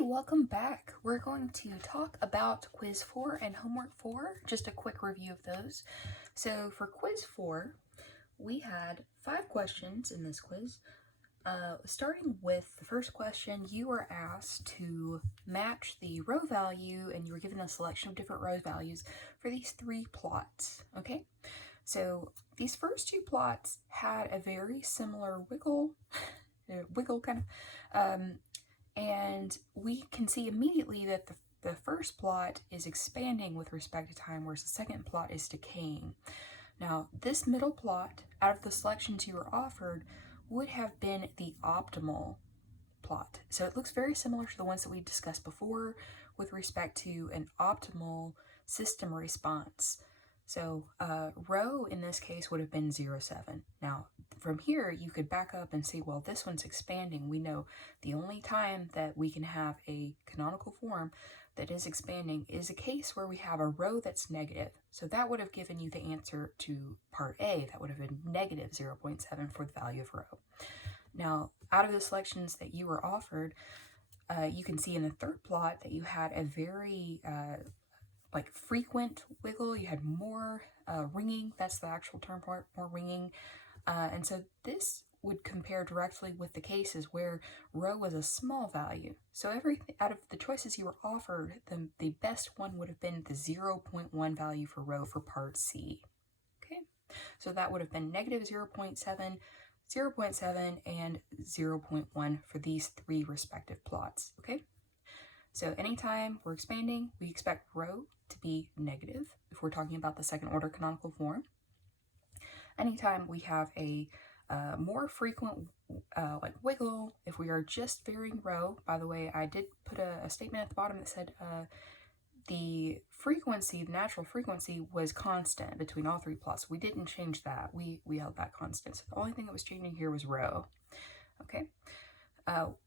Welcome back. We're going to talk about Quiz 4 and Homework 4, just a quick review of those. So for Quiz 4, we had 5 questions in this quiz. Starting with the first question, you were asked to match the row value, and you were given a selection of different row values for these 3 plots, okay? So these first 2 plots had a very similar wiggle kind of, and we can see immediately that the first plot is expanding with respect to time, whereas the second plot is decaying. Now, this middle plot, out of the selections you were offered, would have been the optimal plot. So it looks very similar to the ones that we discussed before with respect to an optimal system response. So row in this case would have been 0, 7. Now, from here, you could back up and see, well, this one's expanding. We know the only time that we can have a canonical form that is expanding is a case where we have a row that's negative. So that would have given you the answer to part A. That would have been negative 0.7 for the value of row. Now, out of the selections that you were offered, you can see in the third plot that you had a very frequent wiggle. You had more ringing. That's the actual term for it, more ringing. And so this would compare directly with the cases where row was a small value. So everything out of the choices you were offered, the best one would have been the 0.1 value for row for part C. Okay, so that would have been negative 0.7, 0.7, and 0.1 for these 3 respective plots. Okay, so anytime we're expanding, we expect row to be negative if we're talking about the second order canonical form. Anytime we have a more frequent wiggle, if we are just varying row, by the way, I did put a statement at the bottom that said the frequency, the natural frequency, was constant between all 3 plots. We didn't change that. We held that constant. So the only thing that was changing here was row. Okay.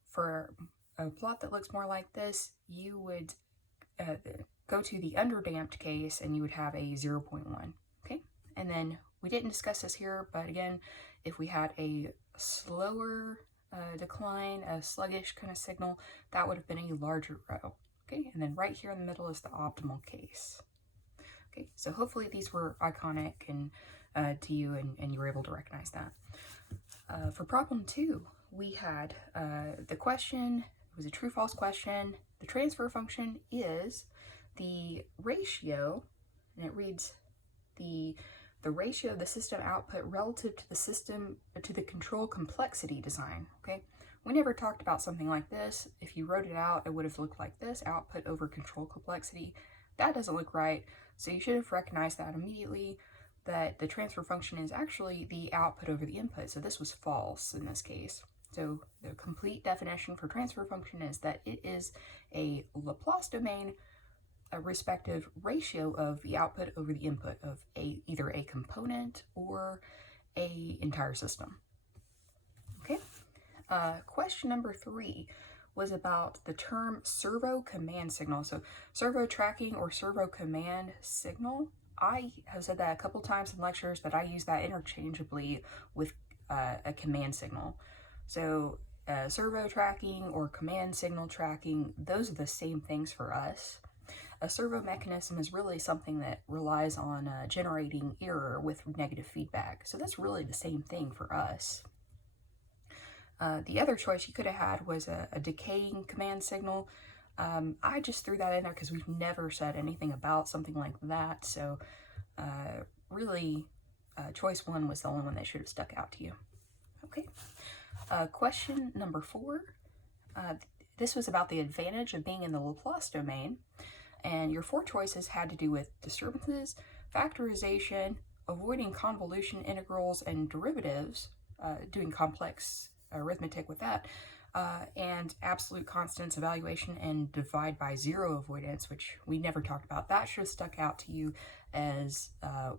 For a plot that looks more like this, you would go to the underdamped case and you would have a 0.1. Okay. And then we didn't discuss this here, but again, if we had a slower decline, a sluggish kind of signal, that would have been a larger row. Okay, and then right here in the middle is the optimal case. Okay, so hopefully these were iconic and to you, and you were able to recognize that. For problem 2, we had the question. It was a true-false question. The transfer function is the ratio, and it reads the ratio of the system output relative to the system, to the control complexity design, okay? We never talked about something like this. If you wrote it out, it would have looked like this, output over control complexity. That doesn't look right, so you should have recognized that immediately, that the transfer function is actually the output over the input, so this was false in this case. So the complete definition for transfer function is that it is a Laplace domain, a respective ratio of the output over the input of either a component or a entire system. Okay. Question number 3 was about the term servo command signal. So servo tracking or servo command signal, I have said that a couple times in lectures that I use that interchangeably with a command signal. So servo tracking or command signal tracking, those are the same things for us. A servo mechanism is really something that relies on generating error with negative feedback. So that's really the same thing for us. The other choice you could have had was a decaying command signal. I just threw that in there because we've never said anything about something like that. So really, choice 1 was the only one that should have stuck out to you. Okay. Question number 4. This was about the advantage of being in the Laplace domain. And your 4 choices had to do with disturbances, factorization, avoiding convolution integrals and derivatives, doing complex arithmetic with that, and absolute constants evaluation and divide by 0 avoidance, which we never talked about. That should have stuck out to you as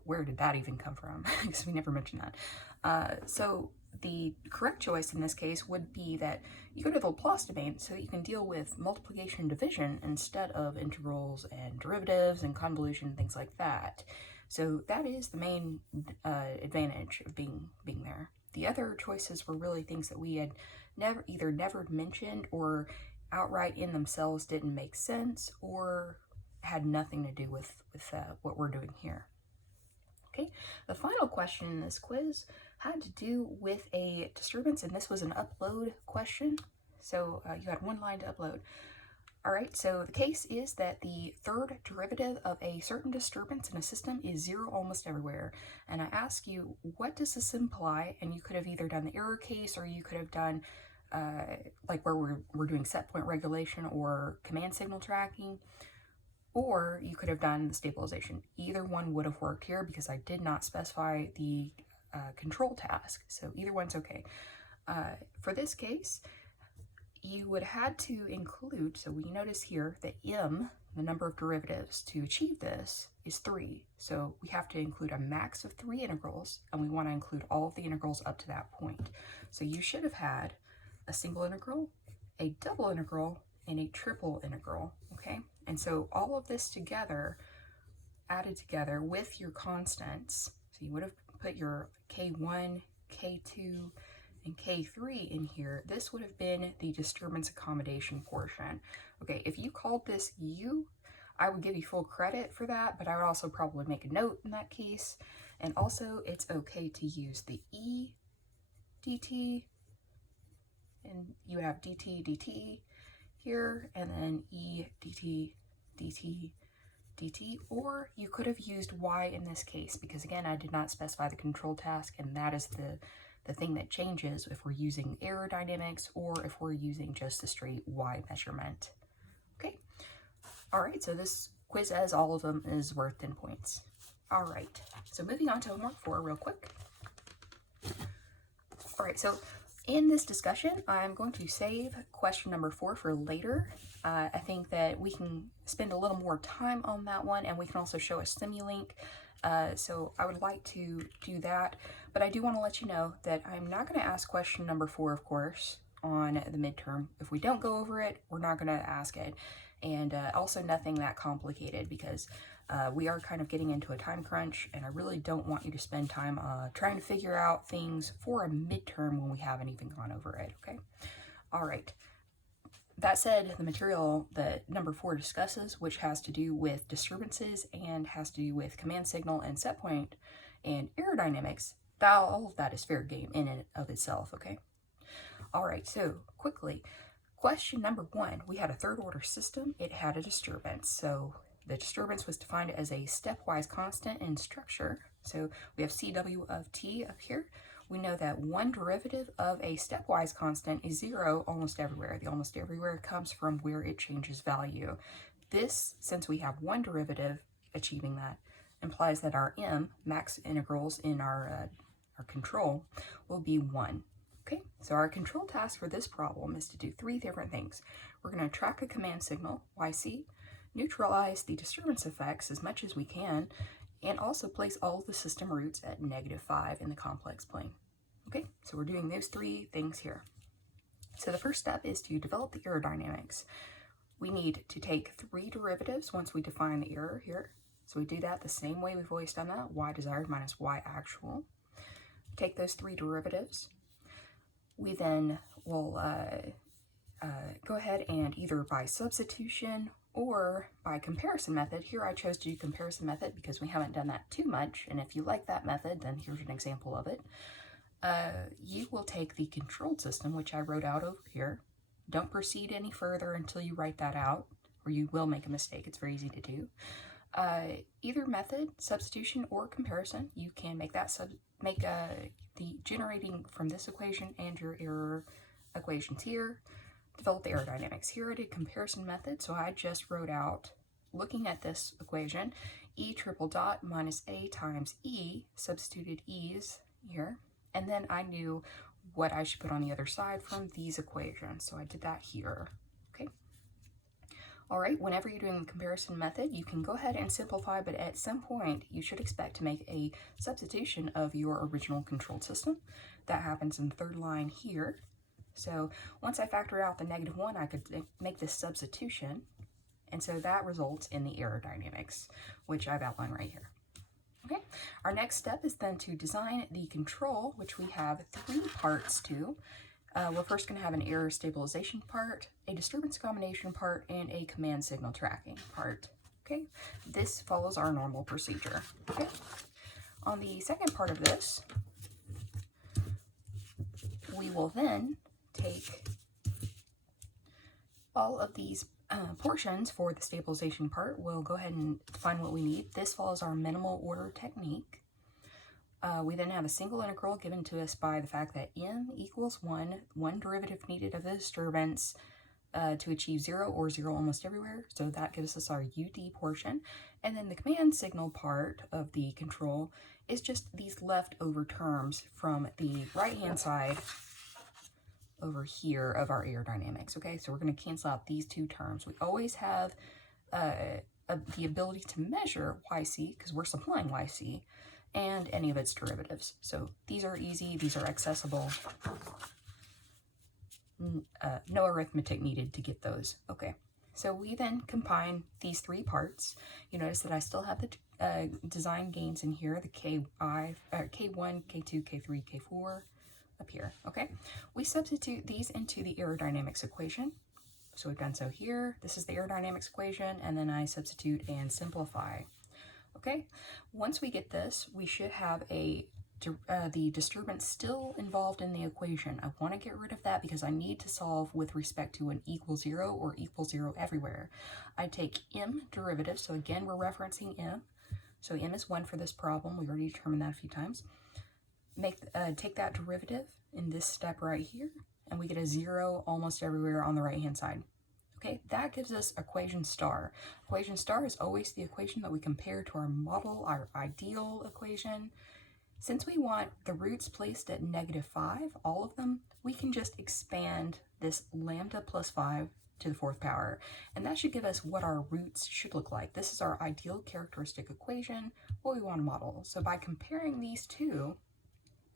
where did that even come from? Because we never mentioned that. So the correct choice in this case would be that you go to the Laplace domain so that you can deal with multiplication and division instead of integrals and derivatives and convolution and things like that. So that is the main advantage of being there. The other choices were really things that we had never mentioned, or outright in themselves didn't make sense or had nothing to do with what we're doing here. Okay, the final question in this quiz had to do with a disturbance, and this was an upload question. So you had one line to upload. All right, so the case is that the third derivative of a certain disturbance in a system is 0 almost everywhere. And I ask you, what does this imply? And you could have either done the error case, or you could have done like where we're doing set point regulation or command signal tracking, or you could have done the stabilization. Either one would have worked here because I did not specify the control task, so either one's okay. For this case, you would have had to include, so we notice here that m, the number of derivatives to achieve this, is 3. So we have to include a max of 3 integrals, and we want to include all of the integrals up to that point. So you should have had a single integral, a double integral, and a triple integral, okay? And so all of this together, added together with your constants, so you would have put your K1, K2, and K3 in here. This would have been the disturbance accommodation portion. Okay, if you called this U, I would give you full credit for that, but I would also probably make a note in that case. And also, it's okay to use the E dt, and you have dt dt here, and then E dt dt dt, or you could have used y in this case, because again, I did not specify the control task, and that is the thing that changes if we're using aerodynamics or if we're using just a straight y measurement. Okay, all right, so this quiz, as all of them, is worth 10 points. All right, so moving on to homework 4 real quick. All right, so in this discussion, I'm going to save question number 4 for later. I think that we can spend a little more time on that one, and we can also show a Simulink. So I would like to do that, but I do want to let you know that I'm not going to ask question number 4, of course, on the midterm. If we don't go over it, we're not going to ask it. And also nothing that complicated, because we are kind of getting into a time crunch, and I really don't want you to spend time trying to figure out things for a midterm when we haven't even gone over it, okay? All right. That said, the material that number 4 discusses, which has to do with disturbances and has to do with command signal and set point and aerodynamics, all of that is fair game in and of itself, okay? All right, so quickly, question number 1, we had a third order system. It had a disturbance. So the disturbance was defined as a stepwise constant in structure. So we have CW of T up here. We know that one derivative of a stepwise constant is 0 almost everywhere. The almost everywhere comes from where it changes value. This, since we have one derivative achieving that, implies that our m, max integrals in our control, will be 1. Okay, so our control task for this problem is to do 3 different things. We're going to track a command signal, YC, neutralize the disturbance effects as much as we can, and also place all of the system roots at -5 in the complex plane. Okay, so we're doing those 3 things here. So the first step is to develop the aerodynamics. We need to take 3 derivatives once we define the error here. So we do that the same way we've always done that, y desired minus y actual. Take those 3 derivatives. We then will go ahead and either by substitution or by comparison method. Here I chose to do comparison method because we haven't done that too much, and if you like that method, then here's an example of it. You will take the controlled system, which I wrote out over here. Don't proceed any further until you write that out, or you will make a mistake. It's very easy to do. Either method, substitution or comparison, you can make that the generating from this equation and your error equations here. Develop the aerodynamics. Here I did comparison method, so I just wrote out, looking at this equation, E triple dot minus A times E, substituted E's here, and then I knew what I should put on the other side from these equations, so I did that here, okay? All right, whenever you're doing the comparison method, you can go ahead and simplify, but at some point, you should expect to make a substitution of your original controlled system. That happens in the 3rd line here. So once I factor out the -1, I could make this substitution, and so that results in the aerodynamics, which I've outlined right here. Okay, our next step is then to design the control, which we have 3 parts to. We're first going to have an error stabilization part, a disturbance combination part, and a command signal tracking part. Okay, this follows our normal procedure. Okay, on the second part of this, we will then take all of these portions for the stabilization part. We'll go ahead and define what we need. This follows our minimal order technique. We then have a single integral given to us by the fact that m equals 1 derivative needed of the disturbance to achieve 0 or 0 almost everywhere. So that gives us our UD portion. And then the command signal part of the control is just these leftover terms from the right-hand side over here of our aerodynamics. Okay, so we're going to cancel out these two terms. We always have the ability to measure YC because we're supplying YC and any of its derivatives. So these are easy, these are accessible. No arithmetic needed to get those. Okay, so we then combine these three parts. You notice that I still have the design gains in here, the K1, K2, K3, K4 up here. Okay, we substitute these into the aerodynamics equation. So we've done so here. This is the aerodynamics equation, and then I substitute and simplify. Okay, once we get this, we should have the disturbance still involved in the equation. I want to get rid of that because I need to solve with respect to an equal 0 or equal 0 everywhere. I take m derivative, so again we're referencing m. So m is 1 for this problem. We've already determined that a few times. Take that derivative in this step right here, and we get a 0 almost everywhere on the right-hand side. Okay, that gives us equation star. Equation star is always the equation that we compare to our model, our ideal equation. Since we want the roots placed at -5, all of them, we can just expand this lambda plus 5 to the 4th power, and that should give us what our roots should look like. This is our ideal characteristic equation, what we want to model. So by comparing these two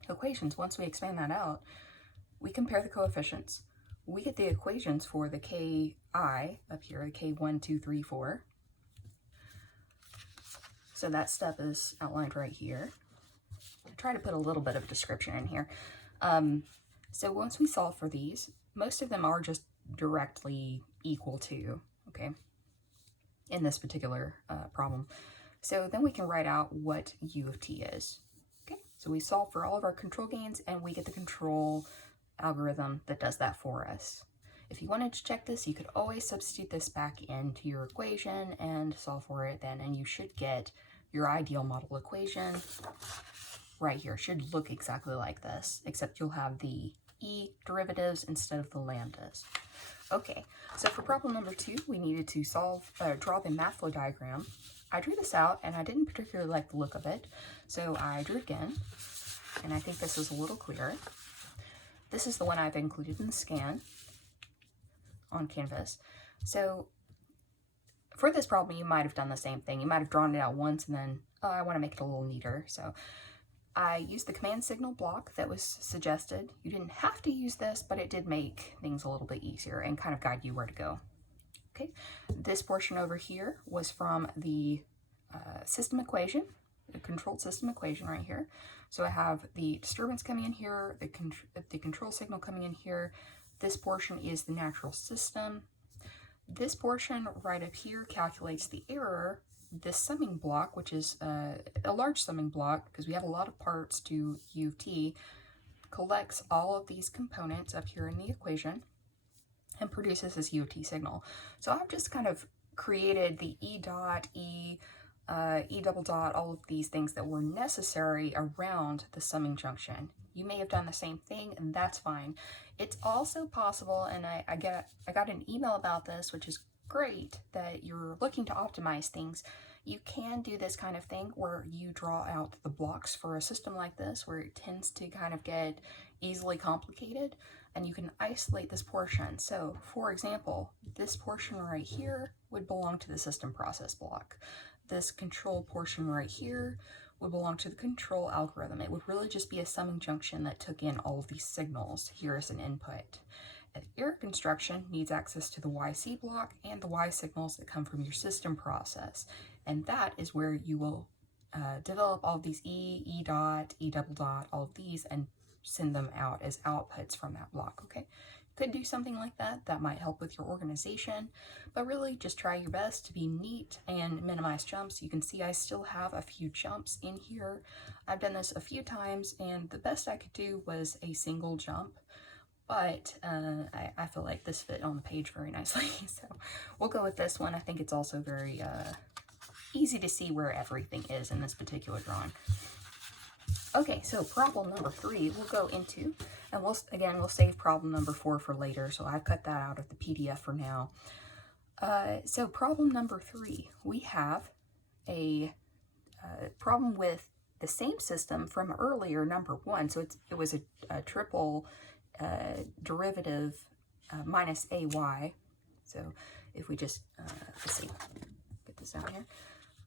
equations, once we expand that out, we compare the coefficients. We get the equations for the Ki up here, the K1, 2, 3, 4. So that step is outlined right here. I try to put a little bit of description in here. So once we solve for these, most of them are just directly equal to, okay, in this particular problem. So then we can write out what U of t is. Okay, so we solve for all of our control gains, and we get the control algorithm that does that for us. If you wanted to check this, you could always substitute this back into your equation and solve for it then, and you should get your ideal model equation right here. It should look exactly like this, except you'll have the e derivatives instead of the lambdas. Okay, so for problem number 2, we needed to draw the math flow diagram. I drew this out, and I didn't particularly like the look of it, so I drew it again, and I think this is a little clearer. This is the one I've included in the scan on Canvas. So for this problem, you might have done the same thing. You might have drawn it out once and then, oh, I want to make it a little neater. So I used the command signal block that was suggested. You didn't have to use this, but it did make things a little bit easier and kind of guide you where to go. Okay, this portion over here was from the system equation, the controlled system equation right here. So I have the disturbance coming in here, the control signal coming in here. This portion is the natural system. This portion right up here calculates the error. This summing block, which is a large summing block because we have a lot of parts to U of t, collects all of these components up here in the equation and produces this U of t signal. So I've just kind of created the E dot, E double dot, all of these things that were necessary around the summing junction. You may have done the same thing, and that's fine. It's also possible, and I got an email about this, which is great, that you're looking to optimize things. You can do this kind of thing where you draw out the blocks for a system like this, where it tends to kind of get easily complicated, and you can isolate this portion. So, for example, this portion right here would belong to the system process block. This control portion right here would belong to the control algorithm. It would really just be a summing junction that took in all of these signals here as an input. Error construction needs access to the YC block and the Y signals that come from your system process. And that is where you will develop all of these E dot, E double dot, all of these, and send them out as outputs from that block, okay? Could do something like that. That might help with your organization, but really just try your best to be neat and minimize jumps. You can see I still have a few jumps in here. I've done this a few times, and the best I could do was a single jump, but I feel like this fit on the page very nicely, so we'll go with this one. I think it's also very easy to see where everything is in this particular drawing. Okay, so problem number 3 we'll go into, and we'll save problem number 4 for later, so I cut that out of the PDF for now. So problem number 3, we have a problem with the same system from earlier, number 1. So it was a triple derivative minus ay. So if we just, let's see, get this out here.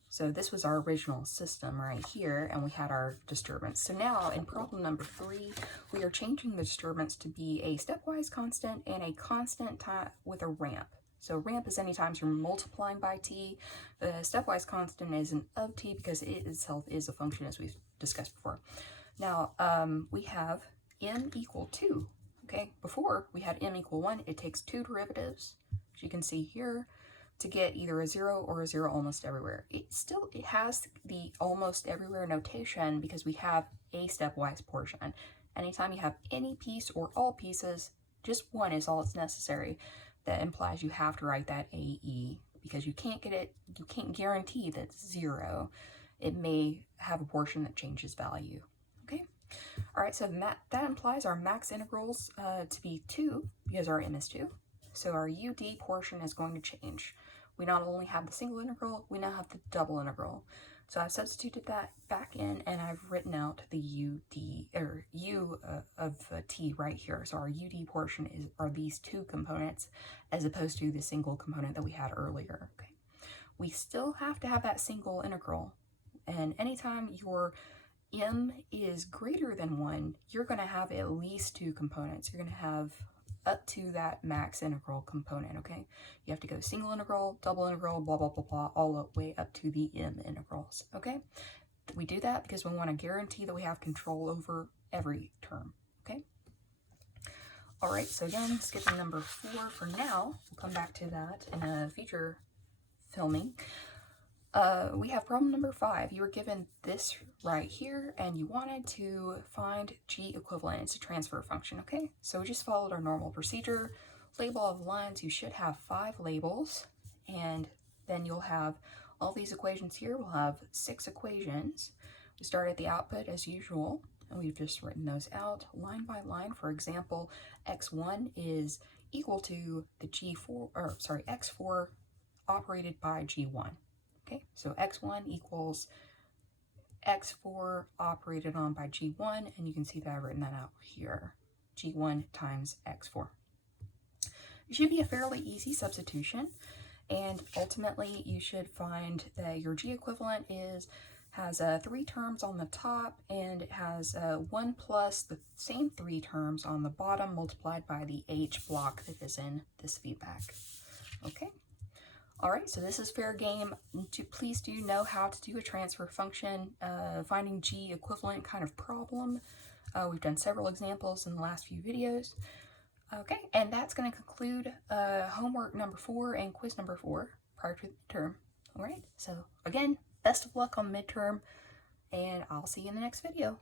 So this was our original system right here, and we had our disturbance. So now in problem number 3, we are changing the disturbance to be a stepwise constant and a constant time with a ramp. So ramp is any times you're multiplying by t. The stepwise constant is an of t because it itself is a function, as we've discussed before. Now we have m equal 2. Okay, before we had m equal 1. It takes 2 derivatives, as you can see here, to get either a 0 or a 0 almost everywhere. It has the almost everywhere notation because we have a stepwise portion. Anytime you have any piece or all pieces, just 1 is all that's necessary. That implies you have to write that AE because you can't guarantee that it's 0. It may have a portion that changes value. Okay? All right, so that implies our max integrals to be 2 because our m is 2. So our UD portion is going to change. We not only have the single integral, we now have the double integral. So I've substituted that back in, and I've written out the UD, or U of t right here. So our UD portion are these 2 components as opposed to the single component that we had earlier. Okay. We still have to have that single integral, and anytime your m is greater than 1, you're going to have at least 2 components. You're going to have up to that max integral component, okay? You have to go single integral, double integral, blah, blah, blah, blah, all the way up to the m integrals, okay? We do that because we want to guarantee that we have control over every term, okay? All right, so again, skipping number 4 for now. We'll come back to that in a future filming. We have problem number 5. You were given this right here, and you wanted to find G equivalent. It's a transfer function, okay? So we just followed our normal procedure. Label all the lines. You should have 5 labels, and then you'll have all these equations here. We'll have 6 equations. We start at the output as usual, and we've just written those out line by line. For example, x1 is equal to the x4 operated by g1. Okay, so x1 equals x4 operated on by g1, and you can see that I've written that out here, g1 times x4. It should be a fairly easy substitution, and ultimately you should find that your G equivalent has 3 terms on the top, and it has 1 plus the same 3 terms on the bottom multiplied by the H block that is in this feedback. Okay. All right, so this is fair game. Please do know how to do a transfer function, finding G equivalent kind of problem. We've done several examples in the last few videos. Okay, and that's going to conclude homework number 4 and quiz number 4 prior to the midterm. All right, so again, best of luck on the midterm, and I'll see you in the next video.